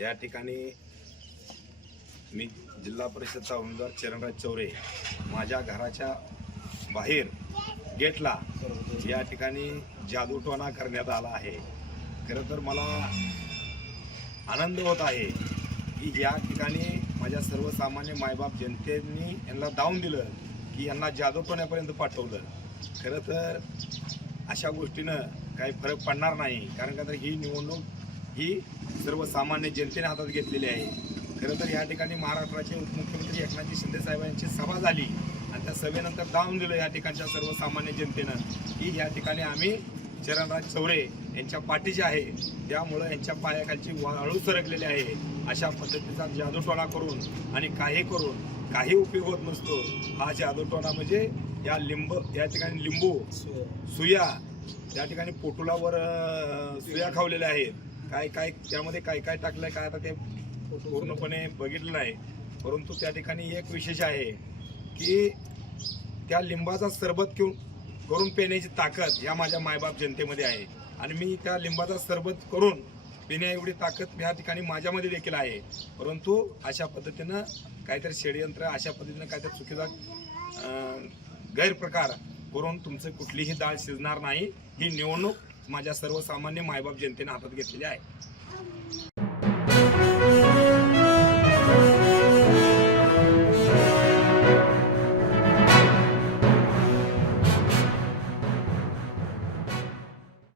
या ठिकाणी मी जिल्हा परिषदचा उमेदवार चरणराज चौरे माझ्या घराच्या बाहेर गेटला या ठिकाणी जादूटोणा करण्यात आला आहे। खरं तर मला आनंद होत आहे की या ठिकाणी माझ्या सर्वसामान्य मायबाप जनतेने यांना डावून दिलं की यांना जादूटोण्यापर्यंत पाठवलं। खरं तर अशा गोष्टीनं काही फरक पडणार नाही, कारण का तर ही निवडणूक ही सर्वसामान्य जनतेने हातात घेतलेली आहे। खरं तर या ठिकाणी महाराष्ट्राचे उपमुख्यमंत्री एकनाथ शिंदे साहेबांची सभा झाली आणि त्या सभेनंतर डावून दिलं या ठिकाणच्या सर्वसामान्य जनतेनं की या ठिकाणी आम्ही चरणराज चौरे यांच्या पाठीचे आहे, त्यामुळं यांच्या पायाखालची वाळू सरकलेली आहे। अशा पद्धतीचा जादूटोणा करून आणि काही करून काही उपयोग होत नसतो। हा जादूटोणा म्हणजे या ठिकाणी लिंबू सुया त्या ठिकाणी पोटुलावर सुया खावलेल्या आहेत। काय त्यामध्ये काय टाकलंय काय आता ते पूर्णपणे बघितलं नाही, परंतु त्या ठिकाणी एक विशेष आहे की त्या लिंबाचा सरबत करून पिण्याची ताकद या माझ्या मायबाप जनतेमध्ये आहे आणि मी त्या लिंबाचा सरबत करून पिण्या एवढी ताकद या ठिकाणी माझ्यामध्ये देखील आहे। परंतु अशा पद्धतीनं काहीतरी षडयंत्र, अशा पद्धतीनं काहीतरी चुकीचा गैरप्रकार करून तुमचं कुठलीही डाळ शिजणार नाही। ही निवडणूक माझ्या सर्वसामान्य मायबाप जनतेने हातात घेतलेली आहे।